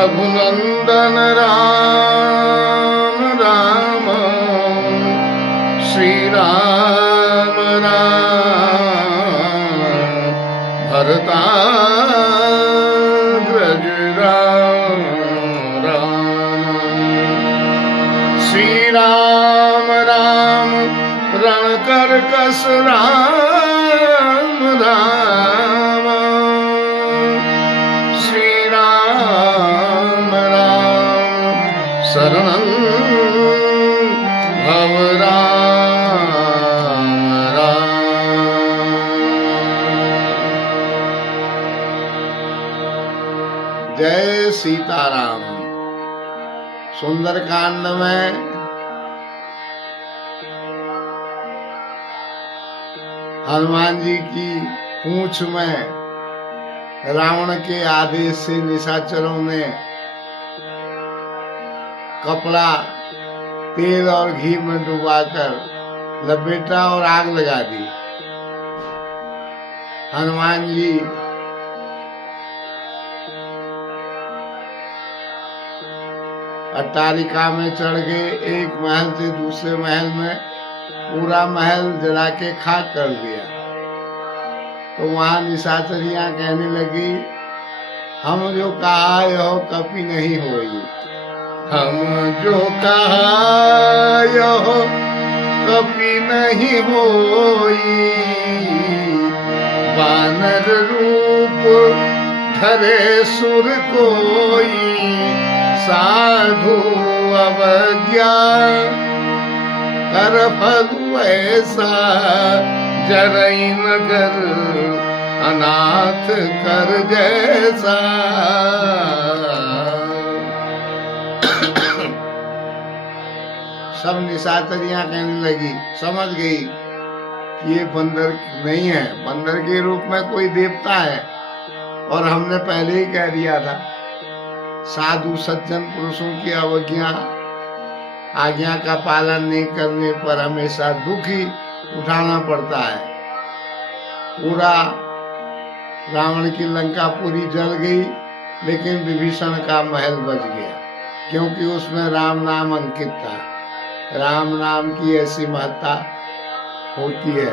रघुनंदन राम राम श्री राम राम भरताग्रज राम राम श्री राम राम रणकर्कश राम राम श्री राम राम शरणं भव राम राम। जय सीताराम। सुंदरकांड में हनुमान जी की पूंछ में रावण के आदेश से निशाचरों ने कपड़ा तेल और घी में डुबाकर लपेटा और आग लगा दी। हनुमान जी अट्टालिका में चढ़ गए, एक महल से दूसरे महल में, पूरा महल जला के खाक कर दिया। तो वहां निशाचरियां कहने लगी, हम जो कहा यह कभी नहीं होई, हम जो कहा यह कभी नहीं होई। वानर रूप धरे सुर कोई, साधु अवज्ञा कर फलु ऐसा। जरई नगर अनाथ कर जैसा। सब निशाचरियां कहने लगी, समझ गई कि ये बंदर नहीं है, बंदर के रूप में कोई देवता है। और हमने पहले ही कह दिया था, साधु सज्जन पुरुषों की अवज्ञा, आज्ञा का पालन नहीं करने पर हमेशा दुख ही उठाना पड़ता है। पूरा रावण की लंका पूरी जल गई, लेकिन विभीषण का महल बच गया, क्योंकि उसमें राम नाम अंकित था। राम नाम की ऐसी महत्ता होती है।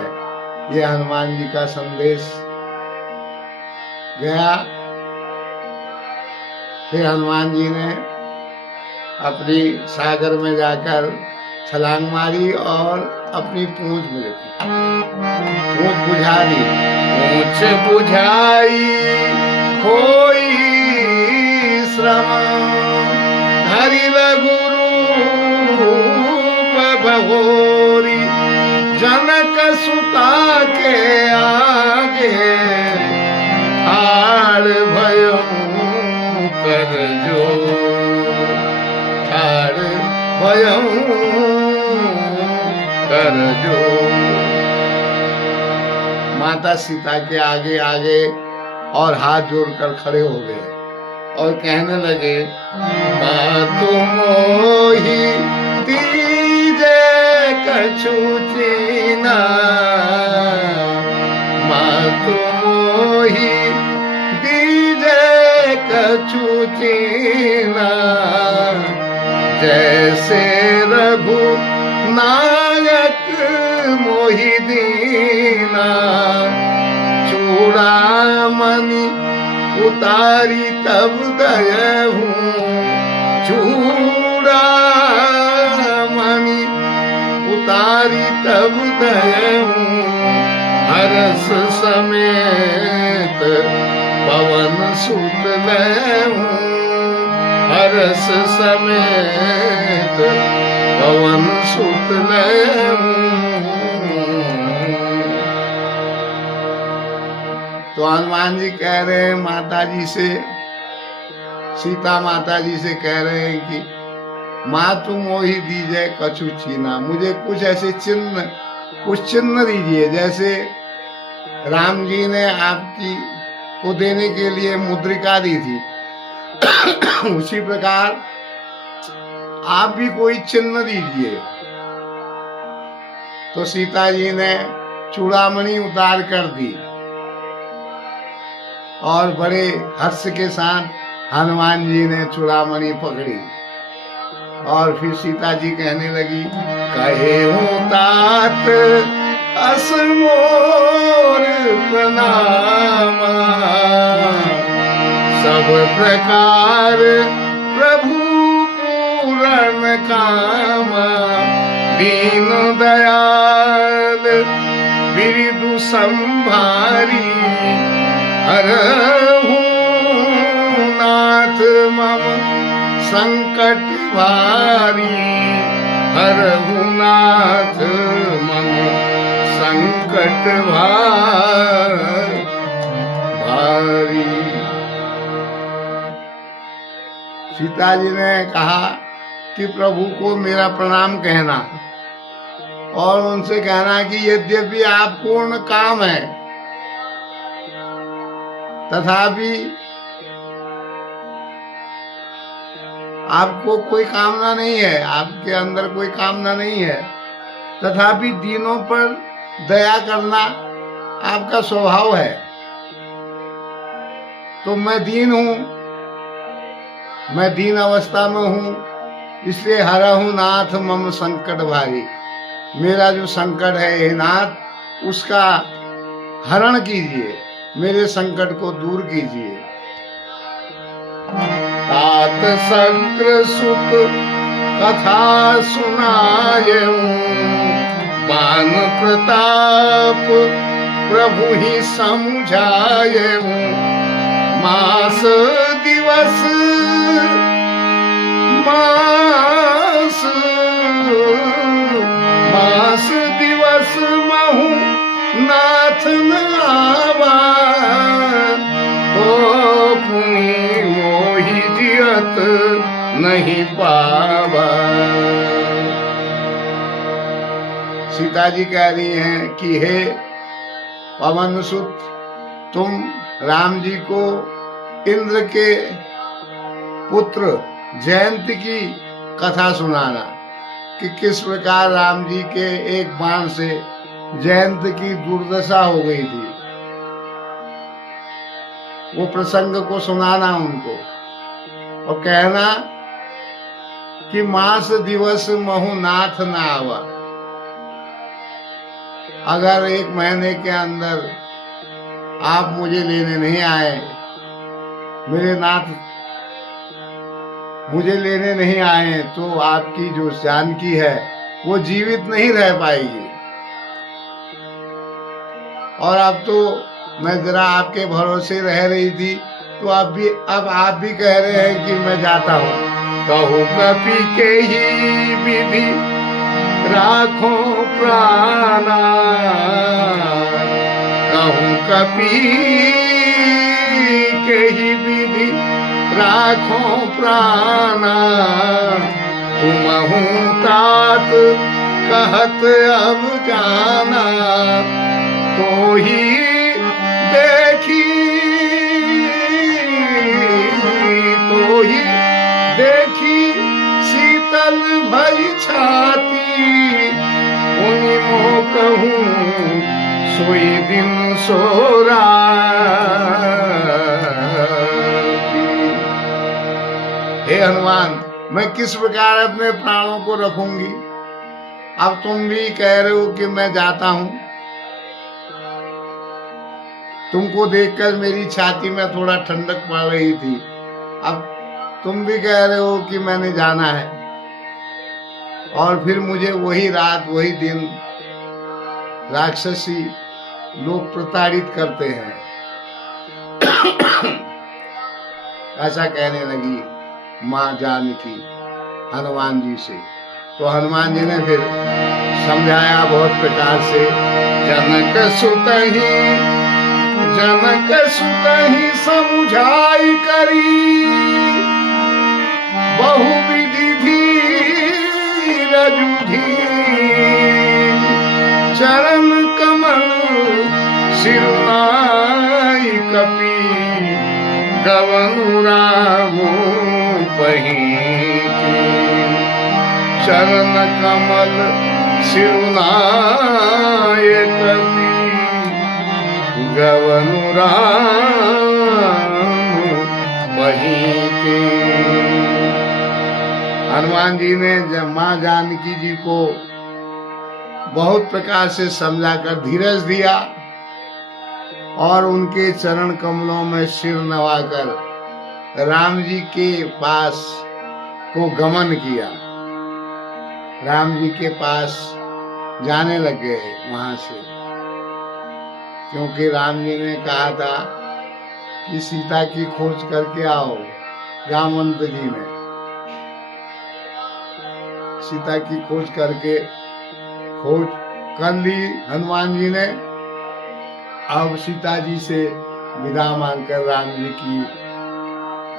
यह हनुमान जी का संदेश गया। फिर हनुमान जी ने अपनी सागर में जाकर छलांग मारी और अपनी पूंछ बुझा दी। पूंछ बुझाई कोई श्रम, धरि लघु रूप बहोरी। जनक सुता के आगे ठाड़ भयो कर जो, ठाड़ भयो कर जो। माता सीता के आगे आगे और हाथ जोड़कर खड़े हो गए और कहने लगे, मातु मोहि दीजे कछु चीना। मातु मोहि दीजे कछु चीना। जैसे रघु नायक मोहि दीना। चूड़ामणि उतारी तब दयहूँ। चूड़ामणि उतारी तब दयहूँ। हरस समेत पवन सुत लहूँ। हरस समेत पवन सुत लहूँ। तो हनुमान जी कह रहे हैं माता जी से, सीता माता जी से कह रहे हैं कि माँ तुम मोहि दीजिए कछु चीना। मुझे कुछ ऐसे चिन्ह, कुछ चिन्ह दीजिए, जैसे राम जी ने आपकी को देने के लिए मुद्रिका दी थी, उसी प्रकार आप भी कोई चिन्ह दीजिए। तो सीता जी ने चूड़ामणि उतार कर दी और बड़े हर्ष के साथ हनुमान जी ने चूड़ामणि पकड़ी और फिर सीता जी कहने लगी, कहे हूँ तात अस मोर प्रणामा, सब प्रकार प्रभु पूरण कामा, दीन दयाल बिरदु संभारी, हरहु नाथ मम संकट भारी, हरहु नाथ मम संकट भारी। सीता जी ने कहा कि प्रभु को मेरा प्रणाम कहना और उनसे कहना कि यद्यपि आप पूर्ण काम है तथापि आपको कोई कामना नहीं है, आपके अंदर कोई कामना नहीं है, तथापि दीनों पर दया करना आपका स्वभाव है। तो मैं दीन हूं, मैं दीन अवस्था में हूं, इसलिए हरहु नाथ मम संकट भारी, मेरा जो संकट है हे नाथ उसका हरण कीजिए, मेरे संकट को दूर कीजिए। तात शक्र सुत कथा सुनायऊं, बान प्रताप प्रभु ही समझायऊं, मास दिवस मास दिवस महु नाथ नावा, तो पुनि मोहि जियत नहीं पावा। सीता जी कह रही हैं कि हे पवन सुत, तुम राम जी को इंद्र के पुत्र जयंत की कथा सुनाना कि किस प्रकार राम जी के एक बाण से जयंत की दुर्दशा हो गई थी, वो प्रसंग को सुनाना उनको और कहना कि मास दिवस महु नाथ न आवा, अगर एक महीने के अंदर आप मुझे लेने नहीं आए, मेरे नाथ मुझे लेने नहीं आए, तो आपकी जो जानकी है वो जीवित नहीं रह पाएगी। और अब तो मैं जरा आपके भरोसे रह रही थी, तो अब आप भी कह रहे हैं कि मैं जाता हूँ। कहूँ कपि के ही विधि राखो प्राणा, कहूँ कपि के ही विधि राखो प्राणा, तुमहु तात कहत अब जाना, तो ही देखी शीतल भई छाती, उन्हीं मो कहूँ सोई दिन सोरा। हे हनुमान, मैं किस प्रकार अपने प्राणों को रखूंगी? अब तुम भी कह रहे हो कि मैं जाता हूं, तुमको देखकर मेरी छाती में थोड़ा ठंडक पड़ रही थी, अब तुम भी कह रहे हो कि मैंने जाना है, और फिर मुझे वही रात वही दिन राक्षसी लोग प्रताड़ित करते हैं। ऐसा कहने लगी माँ जानकी हनुमान जी से। तो हनुमान जी ने फिर समझाया बहुत प्रकार से, जनक सुतहि समझाई करी, बहु विधि धीरज धीर, चरण कमल सिरुनाई कपि, गवनु राम पहिकी, चरण कमल सिरुनाय कपि, गवनु राम पहिकी। हनुमान जी ने माँ जानकी जी को बहुत प्रकार से समझाकर धीरज दिया और उनके चरण कमलों में सिर नवाकर राम जी के पास को गमन किया। राम जी के पास जाने लगे वहां से, क्योंकि राम जी ने कहा था कि सीता की खोज करके आओ। रामवंत जी ने सीता की खोज कर ली हनुमान जी ने। अब सीता जी से विदा मांगकर राम जी की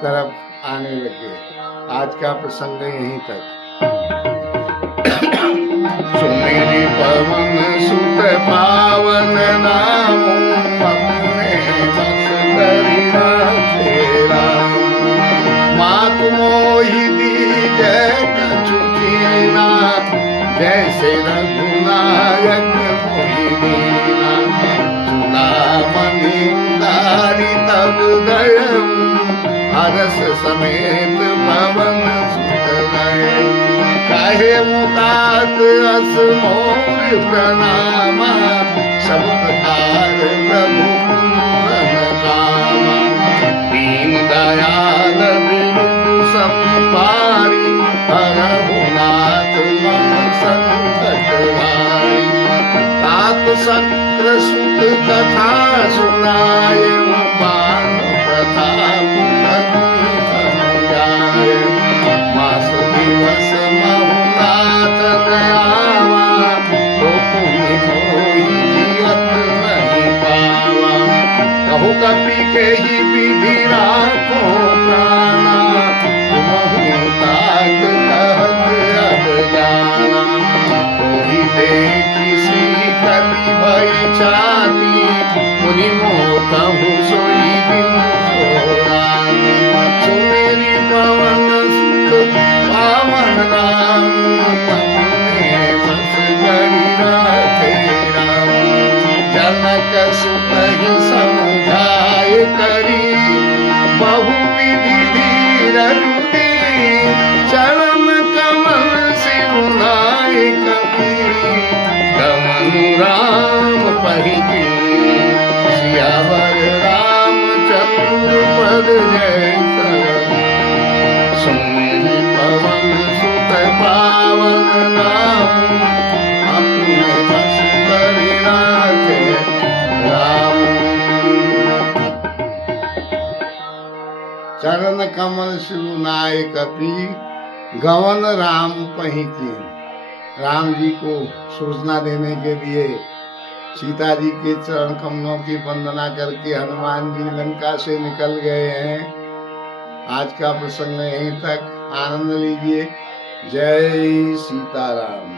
तरफ आने लगे। आज का प्रसंग यहीं तक। सुमेरी पवन सुत पावन नाम, अपने बस करि राखे राम। मातु मोहि दीजै कछु कीना, जैसे रघुनायक मोहि दीना। चूड़ामणि उतारी तब दयऊ, हरस समेत पवन सुत गए। काहे मुतात अस मोर प्रणामा, सब प्रकार प्रभु पूरन कामा। दीन दयाल बिरु संभारी, हरहु नाथ मम संकट हारी। तात शक्र सुत कथा सुनाए, बान प्रताप करुणी समझाए। मास दिवस महुनाथ दयावा, तो पुनि मोहि जियत नहीं पावा। कहु कपि केहि विधि राखो प्राणा, तुमहु तात कहत अब जाना। तोहि देखि श्रीपति भई छाती, मुनि मोहु सोई दिन सोराती। सुमेरी पवन सुत पावन नाम, अपने बस करि राखे राम। जनक सुत ही समझाए करी, बहु विधि धीरजु दी। चरण कमल सिरुनाए कपी, गमनु राम पहिकी। सियावर रामचंद्र पद जय सरन, सुमेरी पवन सुत पावन नाम। अपने बस करि राखे राम। चरण कमल सिरुनाए कपि, गवन राम पहिकी। राम जी को सूचना देने के लिए सीता जी के चरण कमलों की वंदना करके हनुमान जी लंका से निकल गए हैं। आज का प्रसंग यहीं तक। आनंद लीजिए। जय सीताराम।